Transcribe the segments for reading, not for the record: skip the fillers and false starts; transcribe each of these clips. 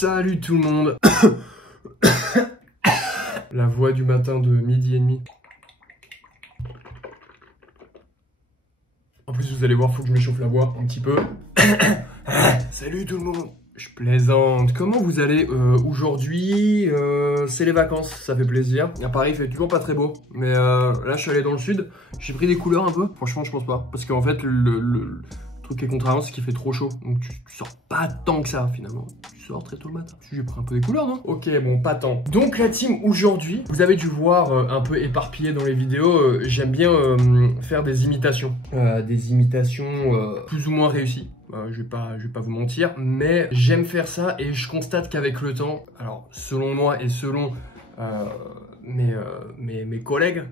Salut tout le monde. La voix du matin de 12h30. En plus vous allez voir, faut que je m'échauffe la voix un petit peu. Salut tout le monde. Je plaisante. Comment vous allez aujourd'hui? C'est les vacances, ça fait plaisir. À Paris, il fait toujours pas très beau. Mais là, je suis allé dans le sud. J'ai pris des couleurs un peu. Franchement, je pense pas. Parce qu'en fait, le truc qui est contrariant, c'est qu'il fait trop chaud. Donc tu sors pas tant que ça, finalement. Tu sors très tôt le matin. J'ai pris un peu des couleurs, non? Ok, bon, pas tant. Donc la team, aujourd'hui, vous avez dû voir un peu éparpillé dans les vidéos. J'aime bien faire des imitations. Des imitations plus ou moins réussies. Je vais pas vous mentir, mais j'aime faire ça et je constate qu'avec le temps, alors selon moi et selon mes collègues,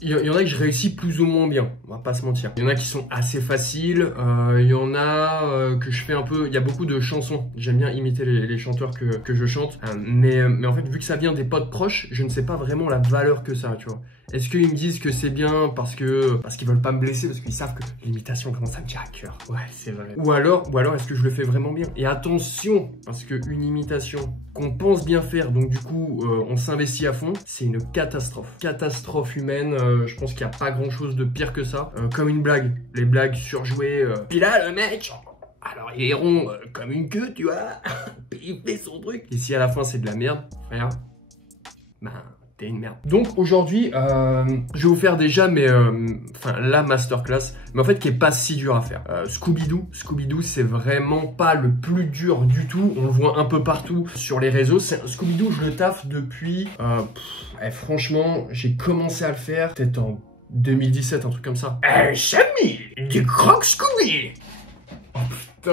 il y en a que je réussis plus ou moins bien, on va pas se mentir. Il y en a qui sont assez faciles, il y en a que je fais un peu, il y a beaucoup de chansons, j'aime bien imiter les chanteurs que je chante, mais en fait vu que ça vient des potes proches, je ne sais pas vraiment la valeur que ça a, tu vois. Est-ce qu'ils me disent que c'est bien parce qu'ils veulent pas me blesser, parce qu'ils savent que l'imitation commence à me tient à cœur. Ouais, c'est vrai. Ou alors est-ce que je le fais vraiment bien? Et attention, parce qu'une imitation qu'on pense bien faire, donc du coup on s'investit à fond, c'est une catastrophe. Catastrophe humaine, je pense qu'il n'y a pas grand chose de pire que ça. Comme une blague, les blagues surjouées. Puis là le mec, alors il est rond comme une queue, tu vois, il fait son truc. Et si à la fin c'est de la merde, frère, ben... une merde. Donc aujourd'hui, je vais vous faire déjà la masterclass, mais en fait qui est pas si dur à faire. Scooby-Doo, c'est vraiment pas le plus dur du tout. On le voit un peu partout sur les réseaux. Scooby-Doo, je le taffe depuis. Franchement, j'ai commencé à le faire peut-être en 2017, un truc comme ça. Sammy, du croque Scooby. Oh putain.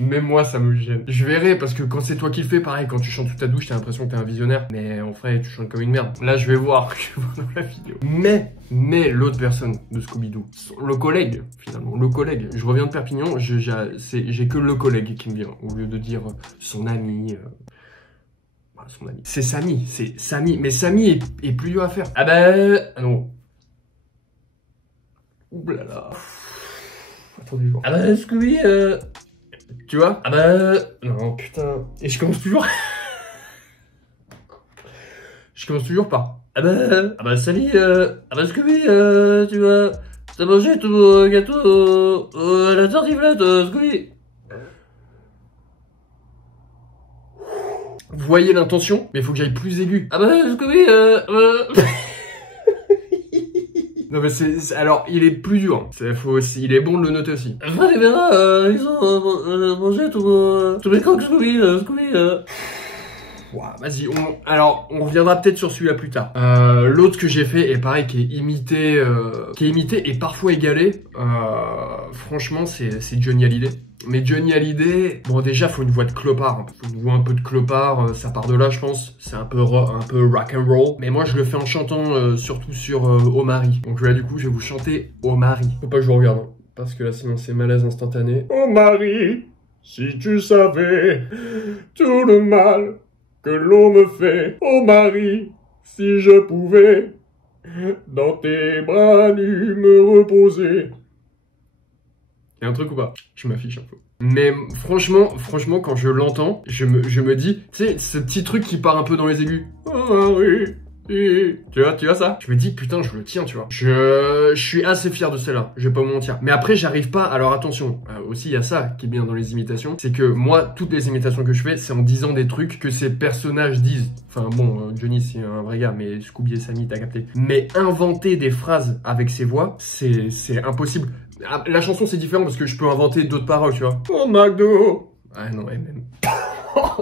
Même moi ça me gêne. Je verrai parce que quand c'est toi qui le fais, pareil, quand tu chantes toute ta douche, t'as l'impression que t'es un visionnaire. Mais en vrai, tu chantes comme une merde. Là, je vais voir dans la vidéo. Mais l'autre personne de Scooby-Doo, le collègue, finalement, le collègue. Je reviens de Perpignan, j'ai que le collègue qui me vient, au lieu de dire son ami. Son ami. C'est Samy. Mais Samy est plus dur à faire. Ah bah... Ah non. Oublala. Attendez, je vois. Ah bah, Scooby, tu vois? Ah bah... Non, putain. Et je commence toujours... je commence toujours par... Ah bah salut, ah bah Scooby, tu vois... T'as mangé ton gâteau à la tartiflette, Scooby? Vous voyez l'intention? Mais il faut que j'aille plus aigu. Ah bah Scooby, Non mais alors il est plus dur. Il est bon de le noter aussi. Fred et Vera, ils ont mangé tous les crocs Scooby. Wow, vas-y, on reviendra peut-être sur celui-là plus tard. L'autre que j'ai fait est pareil, qui est imité et parfois égalé. Franchement, c'est Johnny Hallyday. Mais Johnny Hallyday, bon déjà faut une voix de clopard, faut une voix un peu de clopard, ça part de là je pense, c'est un peu rock and roll. Mais moi je le fais en chantant surtout sur Oh Marie. Donc là du coup je vais vous chanter Oh Marie. Faut pas que je vous regarde, hein, parce que là sinon c'est malaise instantané. Oh Marie, si tu savais tout le mal que l'on me fait. Oh Marie, si je pouvais dans tes bras nus me reposer. Y'a un truc ou pas? Je m'affiche un peu. Mais franchement, quand je l'entends, je me dis, tu sais, ce petit truc qui part un peu dans les aigus. Oh oui. Tu vois ça? Je me dis, putain, je le tiens, tu vois. Je suis assez fier de celle-là, je vais pas vous mentir. Mais après, j'arrive pas, alors attention, aussi, il y a ça qui est bien dans les imitations, c'est que moi, toutes les imitations que je fais, c'est en disant des trucs que ces personnages disent. Enfin bon, Johnny, c'est un vrai gars, mais Scooby et Sammy, t'as capté. Mais inventer des phrases avec ses voix, c'est impossible. La chanson, c'est différent parce que je peux inventer d'autres paroles, tu vois. Oh, McDo! Ah non, même.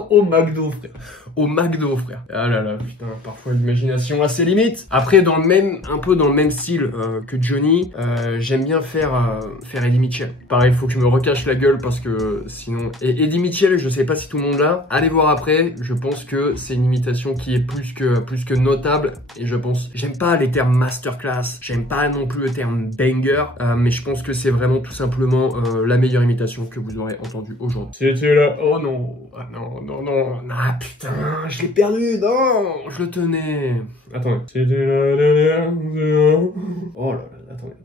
Au McDo, frère. Au McDo, frère. Ah là là, putain, parfois l'imagination a ses limites. Après, un peu dans le même style que Johnny, j'aime bien faire Eddie Mitchell. Pareil, il faut que je me recache la gueule parce que sinon... Et Eddie Mitchell, je sais pas si tout le monde l'a. Allez voir après, je pense que c'est une imitation qui est plus que notable. Et je pense... J'aime pas les termes masterclass, j'aime pas non plus le terme banger, mais je pense que c'est vraiment tout simplement la meilleure imitation que vous aurez entendue aujourd'hui. C'était là... Oh non... Ah non... Ah putain, je l'ai perdu, non, je le tenais. Attendez. C'était la dernière séance. Oh là là, attendez.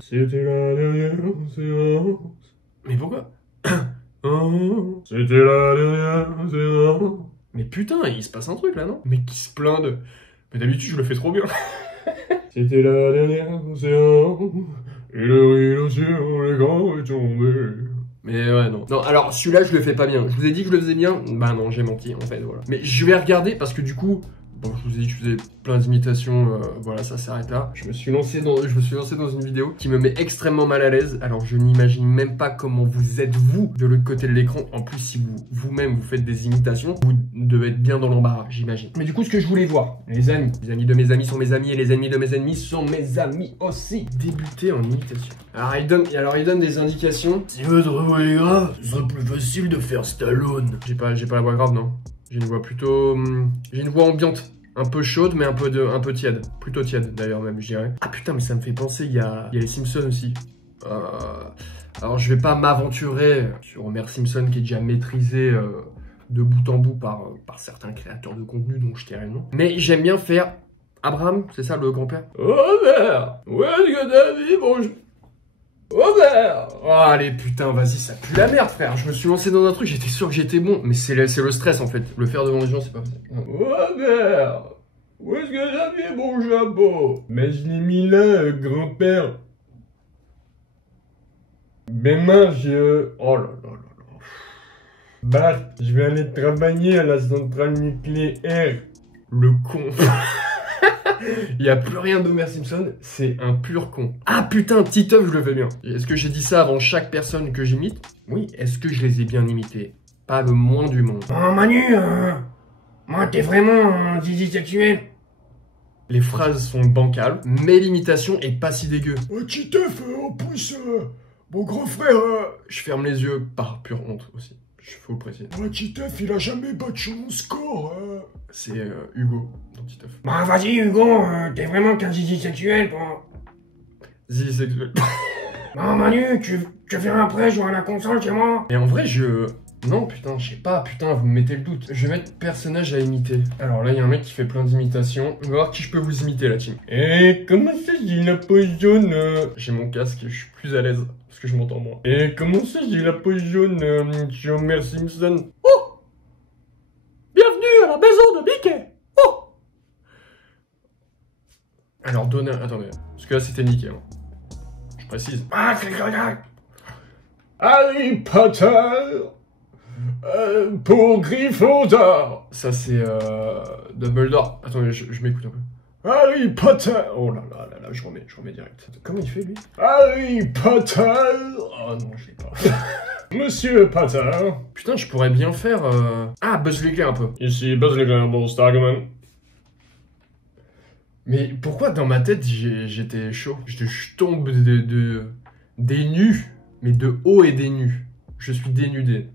C'était la dernière séance. Mais pourquoi? C'était la dernière séance. Mais putain, il se passe un truc là, non? Mais qui se plaint de... Mais d'habitude, je le fais trop bien. C'était la dernière océan, et le rideau sur les grands est tombé. Mais ouais, non. Non, alors celui-là, je le fais pas bien. Je vous ai dit que je le faisais bien. Bah non, j'ai menti, en fait, voilà. Mais je vais regarder parce que du coup... Bon, je vous ai dit que je faisais plein d'imitations, voilà, ça s'arrête là. Je me suis lancé dans une vidéo qui me met extrêmement mal à l'aise. Alors, je n'imagine même pas comment vous êtes, vous, de l'autre côté de l'écran. En plus, si vous-même, vous faites des imitations, vous devez être bien dans l'embarras, j'imagine. Mais du coup, ce que je voulais voir, les amis de mes amis sont mes amis et les ennemis de mes ennemis sont mes amis aussi. Débuter en imitation. Alors, il donne des indications. Si votre voix est grave, ce serait plus facile de faire Stallone. J'ai pas la voix grave, non? J'ai une voix plutôt... j'ai une voix ambiante. Un peu chaude, mais un peu tiède. Plutôt tiède, d'ailleurs, même, je dirais. Ah putain, mais ça me fait penser, il y a les Simpsons aussi. Alors, je vais pas m'aventurer sur Homer Simpson, qui est déjà maîtrisé de bout en bout par certains créateurs de contenu, dont je tairai le nom. Mais j'aime bien faire... Abraham, c'est ça, le grand-père? Homer, où est-ce que t'as vu, bonjour? Homer! Oh, allez, putain, vas-y, ça pue la merde, frère. Je me suis lancé dans un truc, j'étais sûr que j'étais bon. Mais c'est le stress, en fait. Le faire devant les gens, c'est pas facile. Homer! Où est-ce que t'as mis mon chapeau? Mais je l'ai mis là, grand-père. Ben mince, oh là là là là. Bart, je vais aller travailler à la centrale nucléaire. Le con. Il n'y a plus rien d'Homer Simpson, c'est un pur con. Ah putain, Titeuf, je le fais bien. Est-ce que j'ai dit ça avant chaque personne que j'imite? Oui, est-ce que je les ai bien imités? Pas le moins du monde. Oh Manu, moi t'es vraiment un zizi sexuel. Les phrases sont bancales, mais l'imitation est pas si dégueu. Titeuf, en plus, mon grand frère... Je ferme les yeux par pure honte aussi. Faut le préciser. Titeuf, il a jamais battu mon score. C'est Hugo dans Titeuf. Bah vas-y Hugo, t'es vraiment qu'un zizi sexuel, toi. Zizi sexuel. Bah Manu, tu viens après jouer à la console chez moi? Et en vrai, non putain, je sais pas, putain, vous me mettez le doute. Je vais mettre personnage à imiter. Alors là, il y a un mec qui fait plein d'imitations. On va voir qui je peux vous imiter, la team. Et comment ça, j'ai la peau jaune? J'ai mon casque, je suis plus à l'aise. Parce que je m'entends moins. Et comment ça, j'ai la peau jaune chez Homer Simpson? Oh! Bienvenue à la maison de Mickey! Oh! Alors, attendez. Parce que là, c'était Mickey. Hein. Je précise. Ah, c'est grave! Harry Potter! Pour Gryffondor! Ça, c'est Dumbledore. Attendez, je m'écoute un peu. Harry Potter! Oh là là là là, je remets direct. Comment il fait lui? Harry Potter! Oh non, je l'ai pas. Monsieur Potter! Putain, je pourrais bien faire Ah, Buzz l'éclair un peu. Ici Buzz l'éclair, bon Stargman. Mais pourquoi dans ma tête j'étais chaud? Je tombe des nus, mais de haut et des nus. Je suis dénudé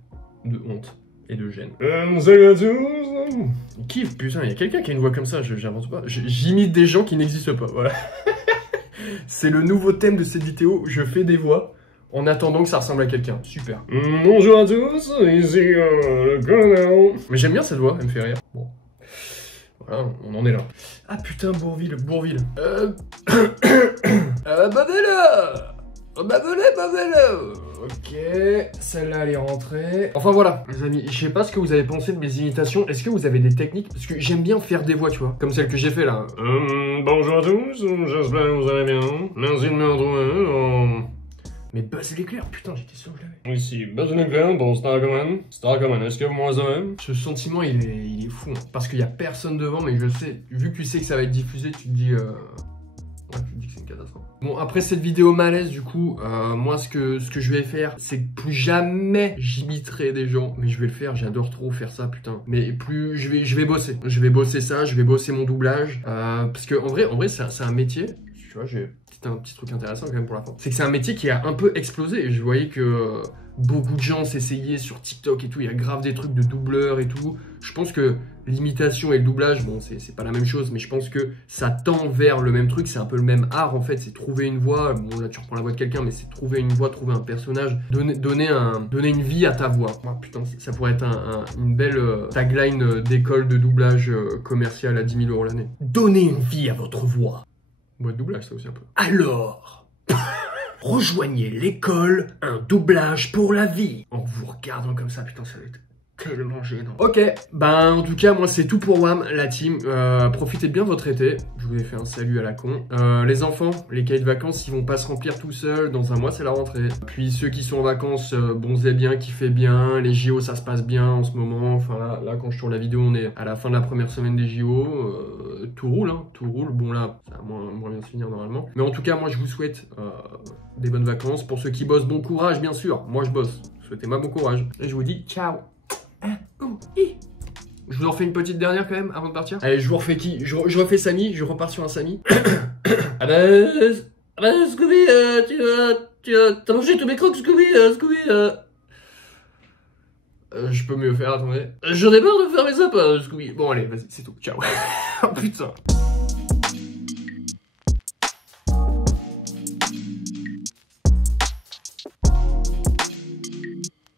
de honte. Et de gêne. Qui, putain, il y a quelqu'un qui a une voix comme ça, j'invente pas. J'imite des gens qui n'existent pas, voilà. C'est le nouveau thème de cette vidéo, je fais des voix en attendant que ça ressemble à quelqu'un. Super. Bonjour à tous, ici le colonel. Mais j'aime bien cette voix, elle me fait rire. Bon. Voilà, on en est là. Ah putain, Bourville. Babele. Ok, celle-là elle est rentrée. Enfin voilà, les amis, je sais pas ce que vous avez pensé de mes imitations. Est-ce que vous avez des techniques? Parce que j'aime bien faire des voix, tu vois, comme celle que j'ai fait là. Bonjour à tous, j'espère que vous allez bien. Merci de me retrouver. Mais Buzz l'éclair, putain, j'étais sûr que je l'avais. Ici, Buzz l'éclair dans Stargman. Stargman, est-ce que vous m'en savez? Ce sentiment, il est fou, hein, parce qu'il y a personne devant, mais je sais, vu que tu sais que ça va être diffusé, tu te dis... Ouais, tu te dis que c'est une catastrophe. Bon, après cette vidéo malaise, du coup, moi, ce que je vais faire, c'est que plus jamais j'imiterai des gens. Mais je vais le faire, j'adore trop faire ça, putain. Mais plus, je vais bosser. Je vais bosser ça, je vais bosser mon doublage. Parce que, en vrai, c'est un métier. Tu vois, j'ai un petit truc intéressant quand même pour la fin. C'est que c'est un métier qui a un peu explosé. Et je voyais que beaucoup de gens s'essayaient sur TikTok et tout. Il y a grave des trucs de doubleurs et tout. Je pense que l'imitation et le doublage, bon, c'est pas la même chose, mais je pense que ça tend vers le même truc. C'est un peu le même art en fait. C'est trouver une voix. Bon, là tu reprends la voix de quelqu'un, mais c'est trouver une voix, trouver un personnage, donner une vie à ta voix. Oh, putain, ça pourrait être une belle tagline d'école de doublage commercial à 10 000 € l'année. Donnez une vie à votre voix. Boîte de doublage, ça aussi un peu. Alors, rejoignez l'école, un doublage pour la vie. En vous regardant comme ça, putain, ça va être tellement gênant. Ok, ben en tout cas moi c'est tout pour WAM, la team. Profitez bien de votre été. Je vous ai fait un salut à la con. Les enfants, les cahiers de vacances ils vont pas se remplir tout seuls. Dans un mois c'est la rentrée. Puis ceux qui sont en vacances, bonzez bien, kiffez bien. Les JO ça se passe bien en ce moment. Enfin là quand je tourne la vidéo on est à la fin de la première semaine des JO. Tout roule hein, tout roule. Bon là ça va moins bien se finir normalement. Mais en tout cas moi je vous souhaite des bonnes vacances. Pour ceux qui bossent, bon courage bien sûr. Moi je bosse. Souhaitez-moi bon courage. Et je vous dis ciao. Je vous en refais une petite dernière quand même avant de partir. Allez, je vous refais qui? Je refais Samy, je repars sur un Samy. Ah bah Scooby, t'as mangé tous mes crocs Scooby, je peux mieux faire, attendez. J'en ai marre de faire mes sapins Scooby. Bon allez, vas-y, c'est tout, ciao. Oh putain.